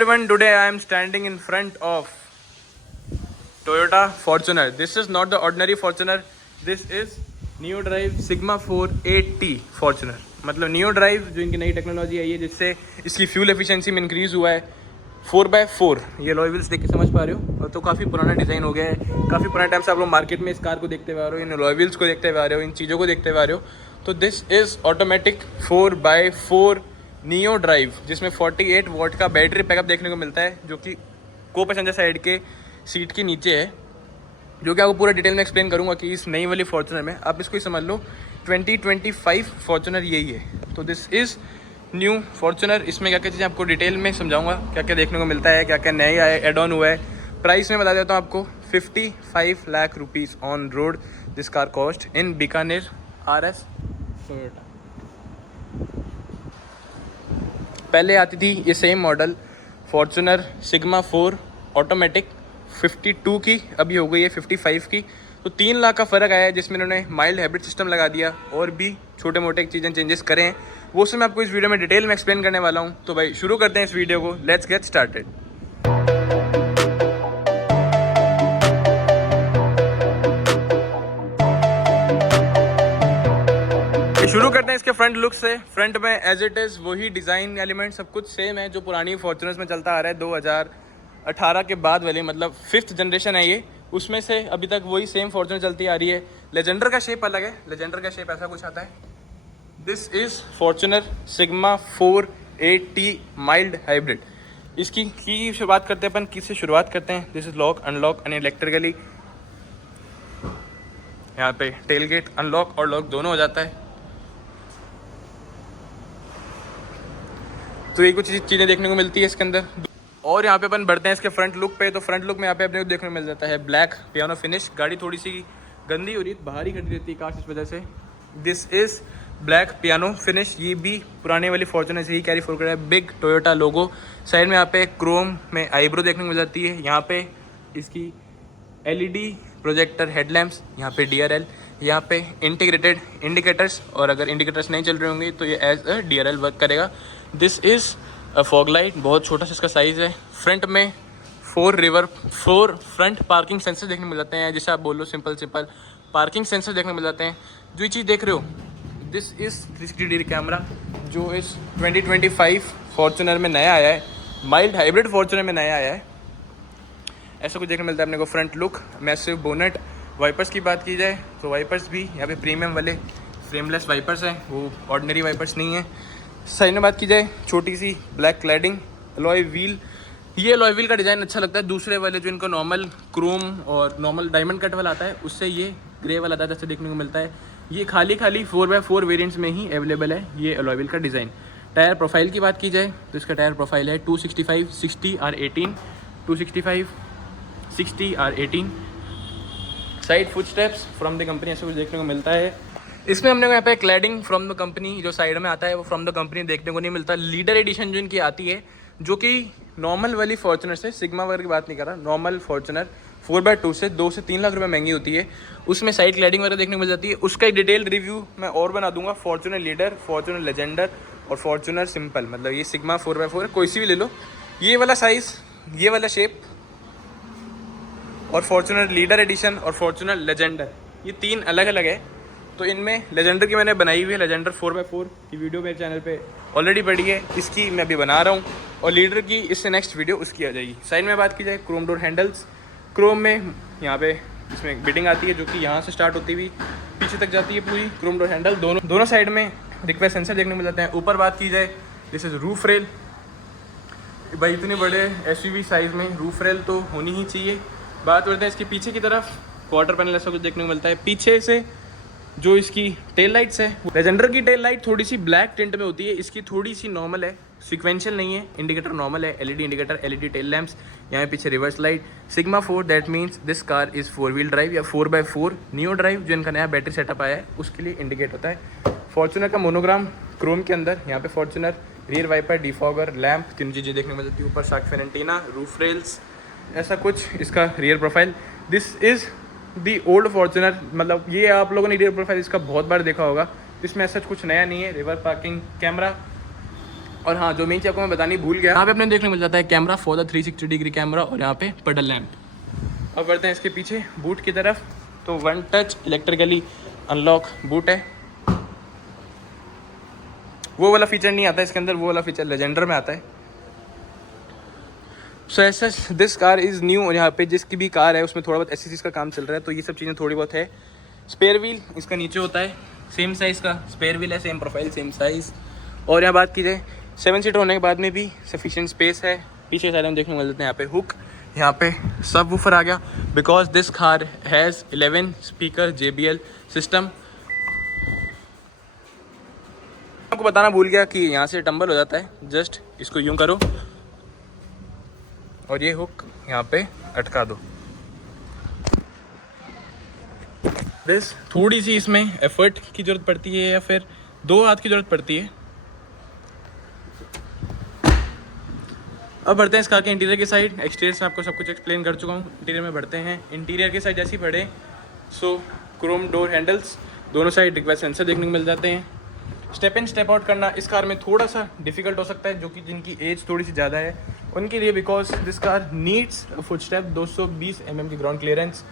everyone, today I am standing in front of Toyota Fortuner. This is not the ordinary Fortuner, this is Neo Drive Sigma 4 8T Fortuner. मतलब Neo Drive जो इनकी नई technology आई है जिससे इसकी fuel efficiency में increase हुआ है 4x4। ये अलॉय व्हील्स देख के समझ पा रहे हो, और तो काफ़ी पुराना डिज़ाइन हो गया है। काफ़ी पुराने टाइम से आप लोग मार्केट में इस कार को देखते हुए आ रहे हो, इन अलॉय व्हील्स को देखते हुए आ रहे हो, इन चीज़ों को देखते हुए आ रहे हो। तो this is automatic 4x4 neo drive, जिसमें 48 वॉट का बैटरी बैकअप देखने को मिलता है, जो कि को पैसेंजर साइड के सीट के नीचे है, जो कि आपको पूरा डिटेल में एक्सप्लेन करूंगा कि इस नई वाली फॉर्च्यूनर में। आप इसको ही समझ लो 2025 फॉर्च्यूनर यही है। तो दिस इज़ न्यू फॉर्च्यूनर। इसमें क्या क्या चीज़ें आपको डिटेल में समझाऊंगा, क्या क्या देखने को मिलता है, क्या क्या नया एड ऑन हुआ है। प्राइस में बता देता हूँ आपको, 55 lakh rupees on road this car cost in Bikaner RS Toyota. पहले आती थी ये same model Fortuner sigma 4 automatic 52 की, अभी हो गई है 55 की। तो 3 लाख का फ़र्क आया है, जिसमें इन्होंने माइल्ड हाइब्रिड सिस्टम लगा दिया और भी छोटे मोटे चीज़ें चेंजेस करें हैं, वो सब मैं आपको इस वीडियो में डिटेल में एक्सप्लेन करने वाला हूँ। तो भाई शुरू करते हैं इस वीडियो को, लेट्स गेट स्टार्टेड। शुरू करते हैं इसके फ्रंट लुक से। फ्रंट में एज इट इज़ वही डिज़ाइन एलिमेंट सब कुछ सेम है जो पुरानी फॉर्च्यूनर्स में चलता आ रहा है 2018 के बाद वाली, मतलब 5th जनरेशन है ये, उसमें से अभी तक वही सेम फॉर्च्यूनर चलती आ रही है। लेजेंडर का शेप अलग है, लेजेंडर का शेप ऐसा कुछ आता है। This is Fortuner sigma 4 8T mild hybrid. इसकी की शुरुआत करते हैं अपन, किससे शुरुआत करते हैं। This is lock unlock and electrically, यहाँ पे टेल गेट अनलॉक और लॉक दोनों हो जाता है। तो ये कुछ चीज़ें देखने को मिलती है इसके अंदर। और यहाँ पे अपन बढ़ते हैं इसके फ्रंट लुक पे। तो फ्रंट लुक में यहाँ पे अपने को देखने को मिल जाता है ब्लैक पियानो फिनिश। गाड़ी थोड़ी सी गंदी हो रही है, बाहर ही खड़ी रहती है काश, इस वजह से। This is black piano finish. ये भी पुराने वाली फॉर्च्यूनर से ही कैरी फॉरवर्ड है। बिग टोयोटा लोगो साइड में, यहाँ पे क्रोम में आईब्रो देखने को मिल जाती है। यहाँ पे इसकी LED प्रोजेक्टर हेडलैम्प्स, यहाँ पे DRL, यहाँ पे इंटीग्रेटेड इंडिकेटर्स, और अगर इंडिकेटर्स नहीं चल रहे होंगे तो ये एज अ DRL वर्क करेगा। This is a fog light, बहुत छोटा सा इसका साइज़ है। फ्रंट में 4 फ्रंट पार्किंग सेंसर देखने मिल जाते हैं, जिसे आप बोलो सिंपल पार्किंग सेंसर देखने मिल जाते हैं। जो ये चीज़ देख रहे हो, दिस इज़ 360 कैमरा, जो इस 2025 फॉर्च्यूनर में नया आया है, माइल्ड हाइब्रिड फॉर्च्यूनर में नया आया है। ऐसा कुछ देखने मिलता है अपने को। Front look, massive bonnet. Wipers की बात की जाए तो वाइपर्स भी यहाँ पे प्रीमियम वाले फ्रेमलेस वाइपर्स हैं, वो ऑर्डिनरी वाइपर्स नहीं है। साइड में बात की जाए, छोटी सी ब्लैक क्लैडिंग, अलॉय व्हील। ये अलॉय व्हील का डिज़ाइन अच्छा लगता है, दूसरे वाले जो इनको नॉर्मल क्रोम और नॉर्मल डायमंड कट वाला आता है, उससे ये ग्रे वाला आता है जैसे देखने को मिलता है। ये खाली 4x4 वेरिएंट्स में ही अवेलेबल है ये अलॉय व्हील का डिज़ाइन। टायर प्रोफाइल की बात की जाए तो इसका टायर प्रोफाइल है 265 60 R18, 265 60 R18। Side footsteps from the company ऐसा कुछ देखने को मिलता है। इसमें हमने को यहाँ पे क्लैडिंग फ्रॉम द कंपनी जो साइड में आता है वो फ्रॉम द कंपनी देखने को नहीं मिलता। लीडर एडिशन जो इनकी आती है, जो कि नॉर्मल वाली फॉर्च्यूनर से, सिग्मा वगैरह की बात नहीं कर रहा, नॉर्मल फॉर्च्यूनर 4x2 से 2 से 3 लाख रुपये महंगी होती है, उसमें साइड क्लैडिंग वगैरह देखने को मिल जाती है। उसका एक डिटेल रिव्यू मैं और बना दूंगा। फॉर्च्यूनर लीडर, फॉर्च्यूनर लेजेंडर और फॉर्च्यूनर सिंपल, मतलब ये सिग्मा 4x4 कोई सी भी ले लो, ये वाला साइज़, ये वाला शेप, और फॉर्च्यूनर लीडर एडिशन और फॉर्च्यूनर लेजेंडर, ये 3 अलग अलग है। तो इनमें लेजेंडर की मैंने बनाई हुई है, लेजेंडर 4x4 की वीडियो मेरे चैनल पे ऑलरेडी पड़ी है, इसकी मैं अभी बना रहा हूँ, और लीडर की इससे नेक्स्ट वीडियो उसकी आ जाएगी। साइड में बात की जाए, क्रोम डोर हैंडल्स, क्रोम में यहाँ पे इसमें बिडिंग आती है, जो कि यहाँ से स्टार्ट होती हुई पीछे तक जाती है पूरी। क्रोम डोर हैंडल दोनों साइड में रिक्वेस्ट सेंसर देखने को मिल जाते हैं। ऊपर बात की जाए, दिस इज़ रूफ रेल। भाई इतने बड़े SUV साइज़ में रूफ रेल तो होनी ही चाहिए। बात करते हैं इसके पीछे की तरफ, क्वार्टर पैनल ऐसा कुछ देखने को मिलता है। पीछे से जो इसकी टेल लाइट्स है, लेजेंडर की टेल लाइट थोड़ी सी ब्लैक टिंट में होती है, इसकी थोड़ी सी नॉर्मल है, सिक्वेंशियल नहीं है। इंडिकेटर नॉर्मल है, LED indicator, LED tail lamps, यहाँ पीछे reverse light. Sigma 4 that means this car is 4 wheel drive या 4x4 नियो ड्राइव, जो इनका नया बैटरी सेटअप आया है उसके लिए इंडिकेट होता है। फॉर्च्यूनर का मोनोग्राम क्रोम के अंदर, यहाँ पे Fortuner, rear wiper, defogger, lamp, तीन चीज़ें देखने को मिल जाती है। ऊपर shark fin antenna, roof rails, ऐसा कुछ इसका rear profile. This is the old Fortuner, मतलब ये आप लोगों ने रियर प्रोफाइल इसका बहुत बार देखा होगा। इसमें ऐसा कुछ नया नहीं है। रिवर पार्किंग कैमरा, और हाँ, जो मेन चीज़ आपको मैं बतानी भूल गया, यहाँ पे अपने देखने को मिल जाता है camera for the 360 degree camera, और यहाँ पे पेडल लैम्प। अब बढ़ते हैं इसके पीछे बूट की तरफ। तो one touch electrically unlock boot है। वो वाला फीचर नहीं आता इसके अंदर, वो वाला फीचर लेजेंडर में आता है। सो ऐसा दिस कार इज़ न्यू, और यहाँ पे जिसकी भी कार है उसमें थोड़ा बहुत ऐसी चीज़ का काम चल रहा है, तो ये सब चीज़ें थोड़ी बहुत है। स्पेयर व्हील इसका नीचे होता है, सेम साइज़ का स्पेयर व्हील है, सेम प्रोफाइल सेम साइज़। और यहाँ बात की जाए 7 सीटर होने के बाद में भी सफिशिएंट स्पेस है। पीछे साइड हम देखने को मिल जाते हैं यहाँ पे हुक, यहाँ पे सब वूफर आ गया, because this car has 11 speaker JBL system. आपको बताना भूल गया कि यहाँ से टम्बल हो जाता है, जस्ट इसको यूँ करो और ये हुक यहाँ पे अटका दो। दिस थोड़ी सी इसमें एफर्ट की ज़रूरत पड़ती है, या फिर 2 हाथ की ज़रूरत पड़ती है। अब बढ़ते हैं इस कार के इंटीरियर की साइड। एक्सटीरियर से आपको सब कुछ एक्सप्लेन कर चुका हूँ, इंटीरियर में बढ़ते हैं। इंटीरियर की साइड जैसे ही बढ़े, सो क्रोम डोर हैंडल्स, दोनों साइड रिक्वेस्ट सेंसर देखने को मिल जाते हैं। स्टेप इन स्टेप आउट करना इस कार में थोड़ा सा डिफिकल्ट हो सकता है, जो कि जिनकी एज थोड़ी सी ज़्यादा है उनके लिए, because this car needs foot step 220 mm की ग्राउंड क्लियरेंस।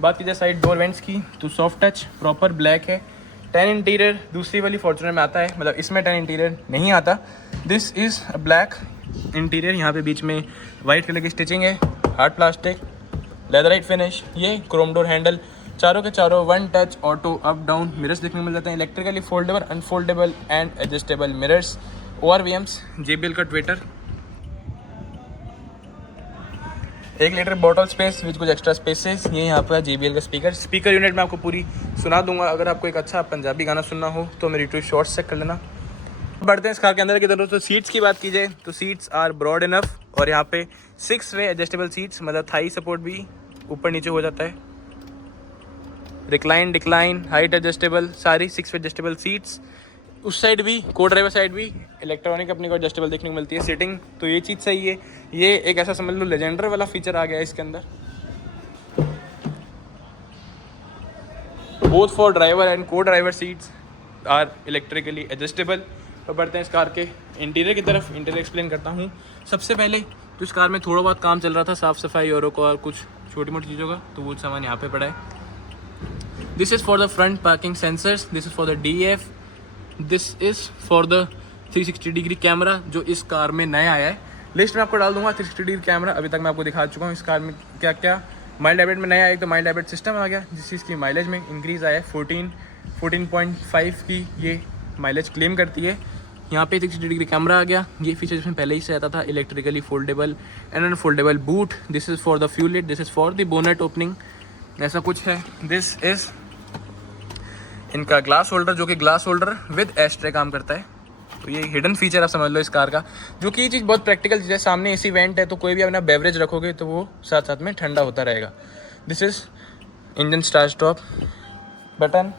बात की जाए साइड डोर वेंट्स की, तो सॉफ्ट टच प्रॉपर ब्लैक है। 10 इंटीरियर दूसरी वाली फॉर्च्यूनर में आता है, मतलब इसमें 10 इंटीरियर नहीं आता। दिस इज़ ब्लैक इंटीरियर, यहाँ पे बीच में वाइट कलर की स्टिचिंग है, हार्ड प्लास्टिक, लेदराइट फिनिश। ये क्रोम डोर हैंडल, चारों के चारों one touch auto up down mirrors देखने को मिल जाते हैं, electrically foldable unfoldable and adjustable mirrors. ORVMs JBL का tweeter, 1 litre bottle space with कुछ एक्स्ट्रा स्पेसेस। ये यहाँ पर JBL का स्पीकर यूनिट मैं आपको पूरी सुना दूंगा। अगर आपको एक अच्छा पंजाबी गाना सुनना हो तो मेरी यूट्यूब शॉर्ट्स चेक कर लेना। बढ़ते हैं इस कार के अंदर की तरफ। तो सीट्स की बात की जाए तो सीट्स आर ब्रॉड इनफ, और यहाँ पे 6 वे एडजस्टेबल सीट्स, मतलब थाई सपोर्ट भी ऊपर नीचे हो जाता है। रिक्लाइन डिक्लाइन हाइट एडजस्टेबल, सारी 6 वे एडजस्टेबल सीट्स। उस साइड भी को ड्राइवर साइड भी इलेक्ट्रॉनिक अपने को एडजस्टेबल देखने को मिलती है सीटिंग, तो ये चीज़ सही है। ये एक ऐसा समझ लो लेजेंडर वाला फीचर आ गया है इसके अंदर। Both for driver and co driver seats are electrically adjustable. तो बढ़ते हैं इस कार के इंटीरियर की तरफ। इंटीरियर एक्सप्लेन करता हूँ। सबसे पहले तो इस कार में थोड़ा बहुत काम चल रहा था, साफ़ सफाई और कुछ छोटी मोटी चीज़ों का, तो वो सामान यहाँ पे पड़ा है। This is for the front parking sensors, this is for the DF, this is for the 360 degree camera जो इस कार में नया आया है। लिस्ट में आपको डाल दूंगा 360 डिग्री कैमरा, अभी तक मैं आपको दिखा चुका हूँ इस कार में क्या क्या। माइल्ड हाइब्रिड में नया आया, तो माइल्ड हाइब्रिड सिस्टम आ गया, जिस चीज़ की माइलेज में इंक्रीज़ आया है। 14.5 की ये माइलेज क्लेम करती है। यहाँ पे 360 डिग्री कैमरा आ गया, ये फीचर इसमें पहले ही से आता था। Electrically foldable and unfoldable boot, this is for the fuel lid, this is for the bonnet opening, ऐसा कुछ है। दिस इज़ इनका ग्लास होल्डर, जो कि ग्लास होल्डर विद एस्ट्रे काम करता है। तो ये हिडन फीचर आप समझ लो इस कार का, जो कि ये चीज़ बहुत प्रैक्टिकल चीज़ है। सामने AC वेंट है, तो कोई भी अपना बेवरेज रखोगे तो वो साथ साथ में ठंडा होता रहेगा। This is engine start stop button.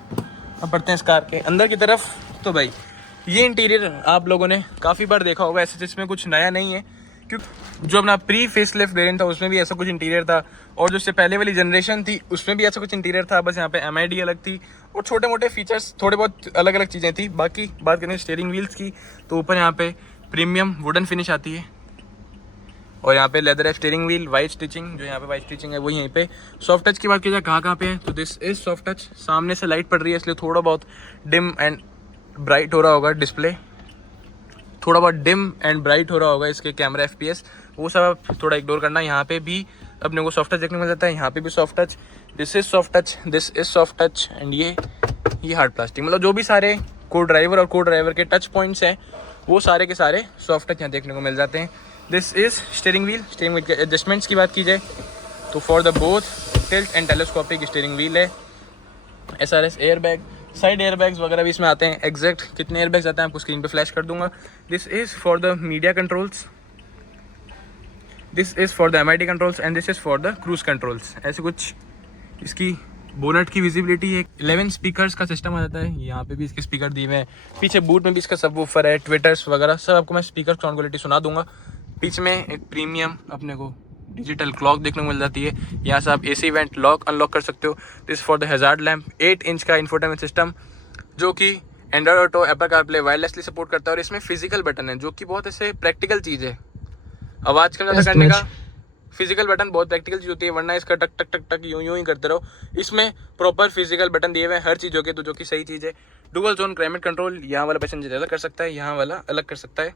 अब बढ़ते हैं इस कार के अंदर की तरफ। तो भाई ये इंटीरियर आप लोगों ने काफ़ी बार देखा होगा, ऐसे जिसमें कुछ नया नहीं है, क्योंकि जो अपना प्री फेस लिफ्ट वेरिएंट था उसमें भी ऐसा कुछ इंटीरियर था, और जो उससे पहले वाली जनरेशन थी उसमें भी ऐसा कुछ इंटीरियर था। बस यहाँ पे MID अलग थी और छोटे मोटे फीचर्स थोड़े बहुत अलग अलग चीज़ें थी। बाकी बात करें स्टीयरिंग व्हील्स की, तो ऊपर यहाँ पे प्रीमियम वुडन फिनिश आती है, और यहाँ पे लेदर है स्टीयरिंग व्हील, वाइट स्टिचिंग, जो यहाँ पे वाइट स्टिचिंग है वो यहीं पे। सॉफ्ट टच की बात की जाए कहाँ पे है, तो दिस इज सॉफ्ट टच। सामने से लाइट पड़ रही है इसलिए थोड़ा बहुत डिम एंड ब्राइट हो रहा होगा डिस्प्ले, थोड़ा बहुत डिम एंड ब्राइट हो रहा होगा इसके कैमरा FPS, वो सब आप थोड़ा इग्नोर करना। यहाँ पे भी अपने को सॉफ्ट टच देखने को मिल जाता है, यहाँ पे भी soft touch, this is soft touch, this is soft touch, and ये हार्ड प्लास्टिक। मतलब जो भी सारे को ड्राइवर और को ड्राइवर के टच पॉइंट्स हैं वो सारे के सारे सॉफ्ट टच यहाँ देखने को मिल जाते हैं। दिस इज स्टीयरिंग व्हील के एडजस्टमेंट्स की बात की जाए तो for the both tilt and telescopic steering wheel है। SRS एयरबैग, साइड एयरबैग्स वगैरह भी इसमें आते हैं। एग्जैक्ट कितने एयरबैग्स आते हैं आपको स्क्रीन पे फ्लैश कर दूंगा। This is for the media controls, this is for the MID controls, and this is for the cruise controls. ऐसे कुछ इसकी बोनट की विजिबिलिटी है। 11 स्पीकर्स का सिस्टम आ जाता है, यहाँ पे भी इसके स्पीकर दिए हुए हैं। पीछे बूट में भी इसका सबवूफर है, ट्विटर्स वगैरह सब आपको मैं स्पीकर साउंड क्वालिटी सुना दूंगा। बीच में एक प्रीमियम अपने को डिजिटल क्लॉक देखने को मिल जाती है, यहाँ से आप AC वेंट लॉक अनलॉक कर सकते हो। This for the hazard lamp, 8 inch का इंफोटेनमेंट सिस्टम, जो कि Android auto, Apple CarPlay wirelessly support करता है और इसमें फिजिकल बटन है जो कि बहुत ऐसे प्रैक्टिकल चीज़ है। आवाज़ कम ज़्यादा करने का फिजिकल बटन बहुत प्रैक्टिकल चीज़ होती है, वरना इसका टक टक टक टक यूं ही करते रहो। इसमें प्रॉपर फिजिकल बटन दिए हुए हैं हर चीज़ों के, तो जो कि सही चीज़ है। डुअल जोन क्लाइमेट कंट्रोल, यहाँ वाला पैसेंजर अलग कर सकता है, यहाँ वाला अलग कर सकता है।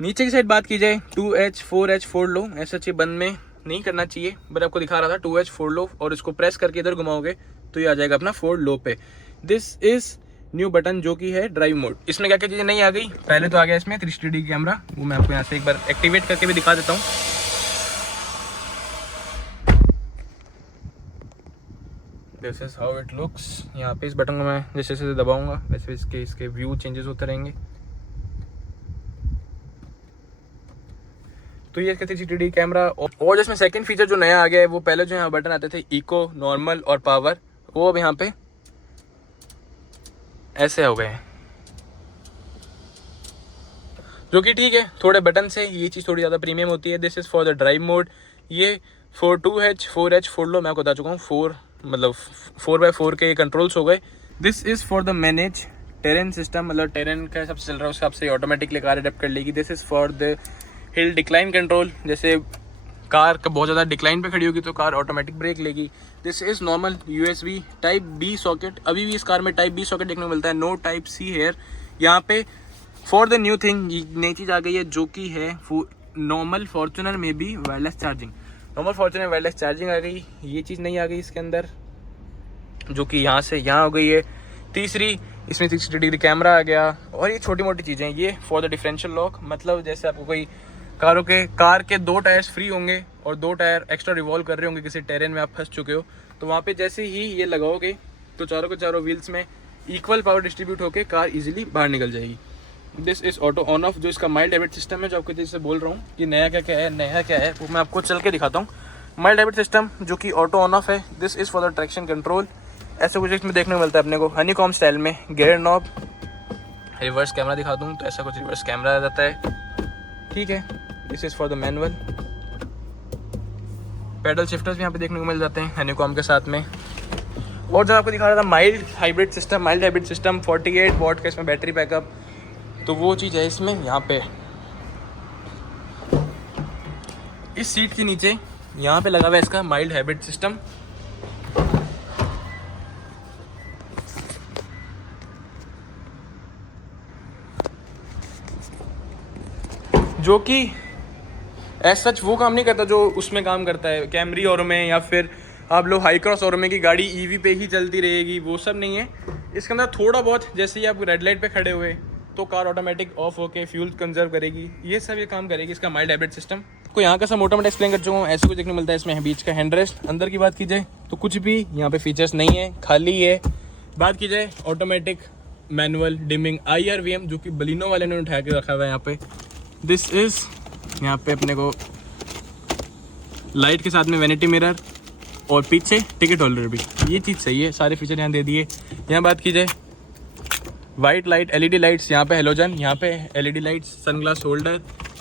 नीचे की साइड बात की जाए 2H 4H 4 लो, ऐसा चाहिए बंद में नहीं करना चाहिए, बट आपको दिखा रहा था 2H 4 लो, और इसको प्रेस करके इधर घुमाओगे तो ये आ जाएगा अपना 4 लो पे। दिस इज न्यू बटन जो कि है ड्राइव मोड। इसमें क्या क्या चीज़ें नहीं आ गई, पहले तो आ गया इसमें 360 कैमरा, वो मैं आपको यहाँ से एक बार एक्टिवेट करके भी दिखा देता हूँ। This is how it looks. यहाँ पे इस बटन को मैं जैसे जैसे दबाऊंगा वैसे इसके व्यू चेंजेस होते रहेंगे। तो ये इसका 360 कैमरा। और जिसमें सेकंड फीचर जो नया आ गया है, वो पहले जो यहाँ बटन आते थे इको, नॉर्मल और पावर, वो अब यहाँ पे ऐसे हो गए हैं, जो कि ठीक है। थोड़े बटन से ये चीज़ थोड़ी ज़्यादा प्रीमियम होती है। This is for the drive mode. ये 2H 4H 4 लो मैं आपको बता चुका हूँ, 4 मतलब 4x4 के ये कंट्रोल्स हो गए। This is for the manage terrain system, मतलब टेरेन का हिसाब से चल रहा है उस हिसाब से ऑटोमेटिकली कार अडेप्ट कर लेगी। This is for the hill decline control, जैसे कार का बहुत ज़्यादा डिक्लाइन पे खड़ी होगी तो कार ऑटोमेटिक ब्रेक लेगी। This is normal USB Type-B socket, अभी भी इस कार में Type-B सॉकेट देखने को मिलता है, नो Type-C हेयर। यहाँ पे फॉर द न्यू थिंग नई चीज़ आ गई है जो कि है नॉर्मल फॉर्च्यूनर में भी wireless charging. Normal Fortuner wireless charging आ गई, ये चीज़ नहीं आ गई इसके अंदर, जो कि यहाँ से यहाँ हो गई है। तीसरी, इसमें 360 डिग्री कैमरा आ गया, और ये छोटी मोटी चीज़ें। ये फॉर द डिफरेंशियल लॉक, मतलब जैसे आपको कोई कार के 2 टायर्स फ्री होंगे और 2 टायर एक्स्ट्रा रिवॉल्व कर रहे होंगे, किसी टेरेन में आप फंस चुके हो, तो वहाँ पे जैसे ही ये लगाओगे तो चारों के चारों व्हील्स में इक्वल पावर डिस्ट्रीब्यूट होकर कार इजीली बाहर निकल जाएगी। This is auto on off, जो इसका माइल्ड हैबिट सिस्टम है, जो आपको जैसे बोल रहा हूँ कि नया क्या है वो मैं आपको चल के दिखाता हूँ। माइल्ड हैबिट सिस्टम जो कि ऑटो ऑन ऑफ है। This is for the traction control. ऐसा कुछ इसमें देखने को मिलता है अपने को हनीकॉम स्टाइल में। गियर नॉब, रिवर्स कैमरा दिखा दूँ तो ऐसा कुछ रिवर्स कैमरा आ जाता है, ठीक है। This is for the manual. Paddle shifters भी यहाँ पे देखने को मिल जाते हैं हनीकॉम के साथ में। और जब आपको दिखा रहा था माइल्ड हाइब्रिड सिस्टम 48 वॉट का इसमें बैटरी बैकअप, तो वो चीज़ है इसमें। यहाँ पे इस सीट के नीचे यहाँ पे लगा हुआ है इसका माइल्ड हाइब्रिड सिस्टम, जो कि एज सच वो काम नहीं करता जो उसमें काम करता है कैमरी और में, या फिर आप लोग हाई क्रॉस और में की गाड़ी EV पे ही चलती रहेगी, वो सब नहीं है। इसके अंदर थोड़ा बहुत, जैसे ही आप रेड लाइट पे खड़े हुए तो कार ऑटोमेटिक ऑफ होके फ्यूल कंजर्व करेगी, ये सब ये काम करेगी इसका माइल्ड हाइब्रिड सिस्टम। को यहाँ का सब मोटा मोटा एक्सप्लेन कर चुका हूँ। ऐसे कुछ देखने को मिलता है इसमें। बीच का हैंड रेस्ट। अंदर की बात की जाए तो कुछ भी यहाँ पे फीचर्स नहीं है, खाली है। बात की जाए ऑटोमेटिक मैनुअल डिमिंग IRVM, जो कि बलिनो वाले ने उठा के रखा हुआ है यहाँ पे। दिस इज़ यहाँ पे अपने को लाइट के साथ में वैनिटी मिरर और पीछे टिकट होल्डर भी, ये चीज़ सही है, सारे फीचर यहाँ दे दिए। यहाँ बात की जाए वाइट लाइट LED लाइट्स, यहाँ पे हेलोजन, यहाँ पे LED लाइट्स, सनग्लास होल्डर,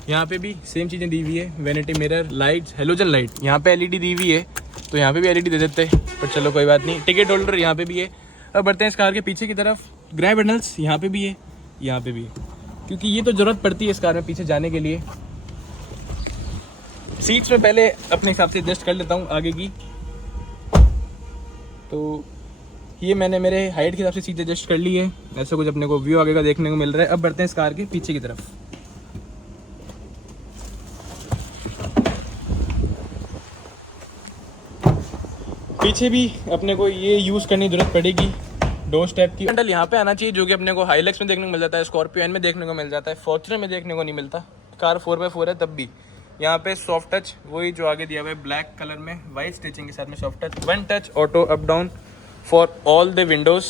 यहाँ पे भी सेम चीज़ें दी हुई है। Vanity mirror, lights, halogen light, यहाँ पे LED दी हुई है तो यहाँ पे भी LED दे देते, पर चलो कोई बात नहीं। टिकट होल्डर यहाँ पे भी है। अब बढ़ते हैं इस कार के पीछे की तरफ। ग्रैब हैंडल्स यहाँ पे भी है, यहाँ पे भी है, क्योंकि ये तो ज़रूरत पड़ती है इस कार में पीछे जाने के लिए। सीट्स में पहले अपने हिसाब से एडजस्ट कर लेता हूँ आगे की, तो ये मैंने मेरे हाइट के हिसाब से सीट एडजस्ट कर ली है। ऐसा कुछ अपने को व्यू आगे का देखने को मिल रहा है। अब बढ़ते हैं इस कार के पीछे की तरफ। पीछे भी अपने को ये यूज़ करने की जरूरत पड़ेगी, डोर स्टेप की। हैंडल यहाँ पे आना चाहिए, जो कि अपने को हाइलक्स में देखने को मिल जाता है, स्कॉर्पियो एन में देखने को मिल जाता है, फॉर्च्यूनर में देखने को नहीं मिलता। कार 4x4 है तब भी। यहाँ पे सॉफ्ट टच वही जो आगे दिया हुआ है ब्लैक कलर में वाइट स्टिचिंग के साथ में soft touch. 1 touch auto up down for all the Windows.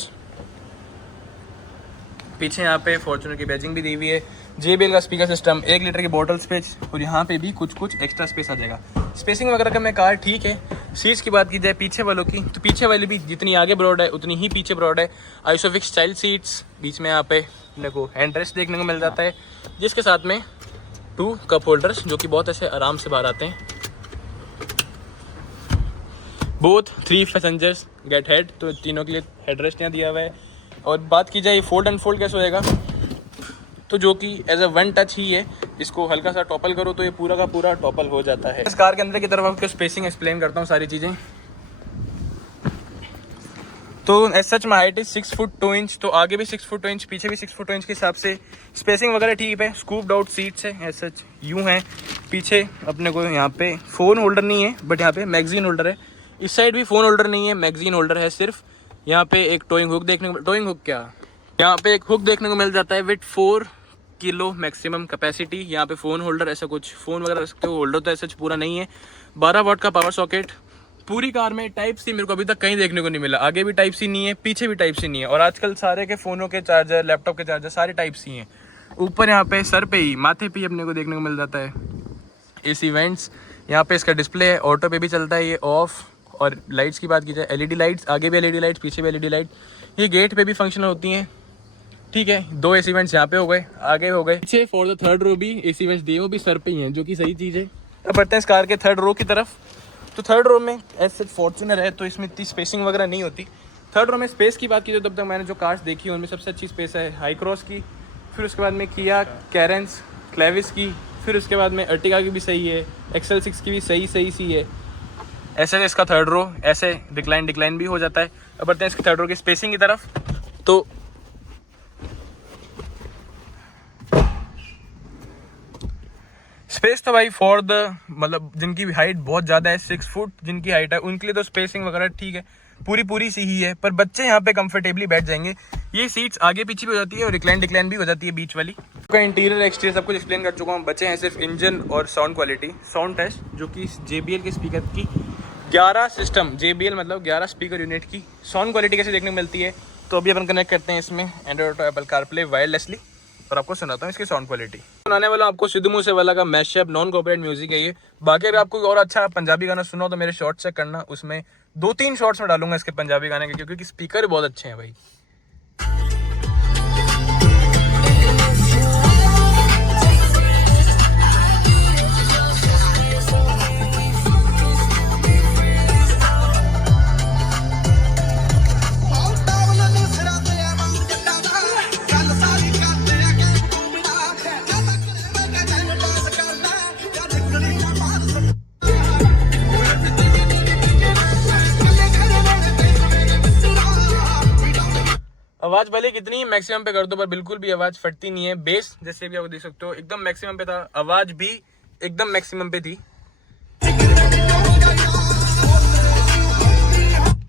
पीछे यहाँ पे फॉर्च्यूनर की बैजिंग भी दी हुई है। JBL का स्पीकर सिस्टम, 1 लीटर की बॉटल स्पेस, और यहाँ पे भी कुछ एक्स्ट्रा स्पेस आ जाएगा। स्पेसिंग वगैरह का मैं कार ठीक है। सीट्स की बात की जाए पीछे वालों की, तो पीछे वाली भी जितनी आगे ब्रॉड है उतनी ही पीछे ब्रॉड है। आइसोफिक्स स्टाइल सीट्स, बीच में यहाँ पे अपने को हैंड रेस्ट देखने को मिल जाता है, जिसके साथ में 2 कप होल्डर्स जो कि बहुत ऐसे आराम से बाहर आते हैं। बोथ 3 पैसेंजर्स गेट हेड, तो तीनों के लिए हेड रेस्ट यहाँ दिया हुआ है। और बात की जाए फोल्ड एंड फोल्ड कैसे होएगा, तो जो कि एज अ वन टच ही है, इसको हल्का सा टॉपल करो तो ये पूरा का पूरा टॉपल हो जाता है। इस कार के अंदर की तरफ आपको स्पेसिंग एक्सप्लेन करता हूँ सारी चीज़ें। तो as such my height is 6 foot 2 inch, तो आगे भी 6 फुट 2 इंच, पीछे भी 6 फुट 2 इंच के हिसाब से स्पेसिंग वगैरह ठीक है। स्कूप्ड आउट सीट्स है, एज सच यूँ है। पीछे अपने को यहाँ पे फ़ोन होल्डर नहीं है, बट यहाँ पे मैगजीन होल्डर है। इस साइड भी फ़ोन होल्डर नहीं है, मैगजीन होल्डर है सिर्फ। यहाँ पे एक टोइंग हुक देखने को, टोइंग हुक क्या, यहाँ पे एक हुक देखने को मिल जाता है विथ 4 किलो मैक्सिमम कैपेसिटी। यहाँ पे फ़ोन होल्डर ऐसा कुछ फ़ोन वगैरह रख सकते हो, होल्डर तो ऐसा पूरा नहीं है। 12 वाट का पावर सॉकेट। पूरी कार में टाइप सी मेरे को अभी तक कहीं देखने को नहीं मिला, आगे भी टाइप सी नहीं है, पीछे भी टाइप सी नहीं है। और आजकल सारे के फ़ोनों के चार्जर, लैपटॉप के चार्जर सारे टाइप सी हैं। ऊपर यहाँ पे सर पे ही, माथे पे ही अपने को देखने को मिल जाता है AC वेंट्स। यहाँ पे इसका डिस्प्ले है, ऑटो पे भी चलता है ये, ऑफ। और लाइट्स की बात की जाए, LED लाइट्स, आगे भी LED लाइट्स, पीछे भी LED लाइट। ये गेट पे भी फंक्शनल होती हैं, ठीक है। 2 AC वेंट्स यहाँ पे हो गए, आगे हो गए। पीछे फॉर द थर्ड रो भी AC वेंट्स दिए, वो भी सर पे ही हैं, जो कि सही चीज़ है। अब बढ़ते हैं इस कार के थर्ड रो की तरफ। तो थर्ड रो में ऐसे फॉर्च्यूनर है तो इसमें इतनी स्पेसिंग वगैरह नहीं होती। थर्ड रो में स्पेस की बात की तो तब तक मैंने जो कार्स देखी है उनमें सबसे अच्छी स्पेस है हाई क्रॉस की, फिर उसके बाद में किया कैरेंस, क्लेविस की, फिर उसके बाद में अर्टिगा की भी सही है, XL6 की भी सही सी है। ऐसे इसका थर्ड रो ऐसे डिक्लाइन भी हो जाता है। अब बढ़ते हैं इसके थर्ड रो की स्पेसिंग की तरफ। तो स्पेस तो भाई फॉर द, मतलब जिनकी हाइट बहुत ज़्यादा है, 6 फुट जिनकी हाइट है, उनके लिए तो स्पेसिंग वगैरह ठीक है, पूरी सी ही है। पर बच्चे यहाँ पे कंफर्टेबली बैठ जाएंगे। ये सीट्स आगे पीछे भी हो जाती है और डिक्लाइन भी हो जाती है बीच वाली। का इंटीरियर एक्सटीरियर सब कुछ एक्सप्लेन कर चुका हूँ। बच्चे हैं सिर्फ इंजन और साउंड क्वालिटी, साउंड टेस्ट, जो कि JBL के स्पीकर की 11 सिस्टम, JBL मतलब 11 स्पीकर यूनिट की साउंड क्वालिटी कैसे देखने को मिलती है। तो अभी अपन कनेक्ट करते हैं इसमें Android auto, Apple CarPlay wirelessly, और आपको सुनाता हूँ इसकी साउंड क्वालिटी। सुनाने वाला आपको सिद्धू मूसेवाला का मैशअप नॉन कॉपीराइट म्यूजिक है ये। बाकी अगर आपको और अच्छा पंजाबी गाना सुना हो तो मेरे शॉर्ट्स चेक करना, उसमें 2-3 शॉर्ट्स में डालूंगा इसके पंजाबी गाने के, क्योंकि स्पीकर बहुत अच्छे हैं भाई। आवाज़ भले कितनी ही मैक्सिमम पे कर दो पर बिल्कुल भी आवाज़ फटती नहीं है। बेस जैसे भी आप देख सकते हो एकदम मैक्सिमम पे था, आवाज़ भी एकदम मैक्सिमम पे थी,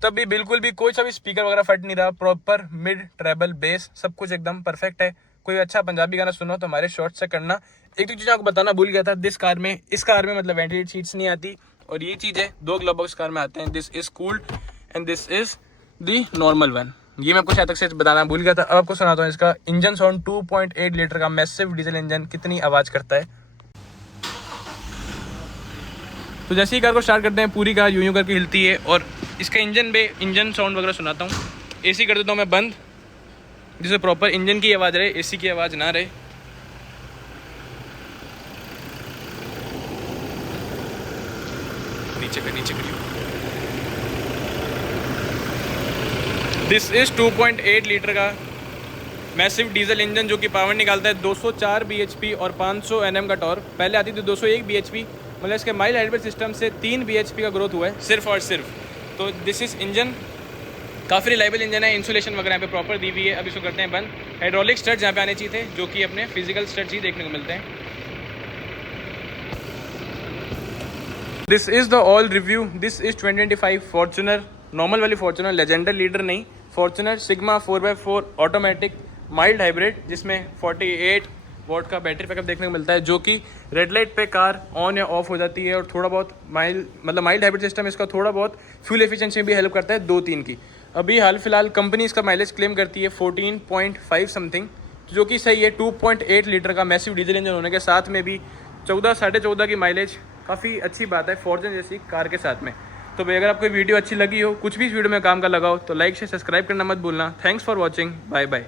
तब भी बिल्कुल भी कोई सा भी स्पीकर वगैरह फट नहीं रहा। प्रॉपर मिड ट्रेबल बेस सब कुछ एकदम परफेक्ट है। कोई अच्छा पंजाबी गाना सुनो तो हमारे शॉर्ट से करना। एक तो चीज़ आपको बताना भूल गया था, इस कार में मतलब वेंटिलेटेड सीट्स नहीं आती, और ये चीज़ है 2 ग्लव बॉक्स कार में आते हैं। This is cooled and this is the normal one. ये मैं आपको शायद तक से बताना भूल गया था। अब आपको सुनाता हूँ इसका इंजन साउंड। 2.8 लीटर का मैसिव डीजल इंजन कितनी आवाज़ करता है। तो जैसे ही कार को स्टार्ट करते हैं पूरी कार यूं करके हिलती है। और इसका इंजन साउंड वगैरह सुनाता हूँ। AC कर देता हूँ मैं बंद, जिससे प्रॉपर इंजन की आवाज़ रहे, AC की आवाज़ ना रहे। नीचे करिए। दिस इज 2.8 लीटर का मैसिव डीजल इंजन, जो कि पावर निकालता है 204 bhp और 500 Nm का टॉर्क। पहले आती थी 201 bhp, मतलब इसके माइल्ड हाइब्रिड सिस्टम से 3 bhp का ग्रोथ हुआ है सिर्फ और सिर्फ। तो दिस इज इंजन काफ़ी रिलायबल इंजन है। इंसुलेशन वगैरह यहाँ पे प्रॉपर दी हुई है। अब इसको करते हैं बंद। हाइड्रोलिक स्टड्स यहाँ पे आने चाहिए थे, जो कि अपने फिजिकल स्टड्स ही देखने को मिलते हैं। This is the all review. This is 2025 Fortuner, normal वाली फॉर्च्यूनर, लेजेंडर लीडर नहीं, Fortuner sigma 4x4 automatic mild hybrid, जिसमें 48 वॉट का बैटरी बैकअप देखने को मिलता है, जो कि रेड लाइट पे कार ऑन या ऑफ हो जाती है। और थोड़ा बहुत माइल्ड हाइब्रिड सिस्टम इसका थोड़ा बहुत फ्यूल एफिशिएंसी में भी हेल्प करता है 2-3 की। अभी हाल फिलहाल कंपनी इसका माइलेज क्लेम करती है 14.5 समथिंग, जो कि सही है। 2.8 लीटर का मैसिव डीजल इंजन होने के साथ में भी 14-14.5 की माइलेज काफ़ी अच्छी बात है फॉर्च्यूनर जैसी कार के साथ में। तो भाई अगर आपको वीडियो अच्छी लगी हो, कुछ भी इस वीडियो में काम का लगा हो, तो लाइक से सब्सक्राइब करना मत भूलना। Thanks for watching, bye bye.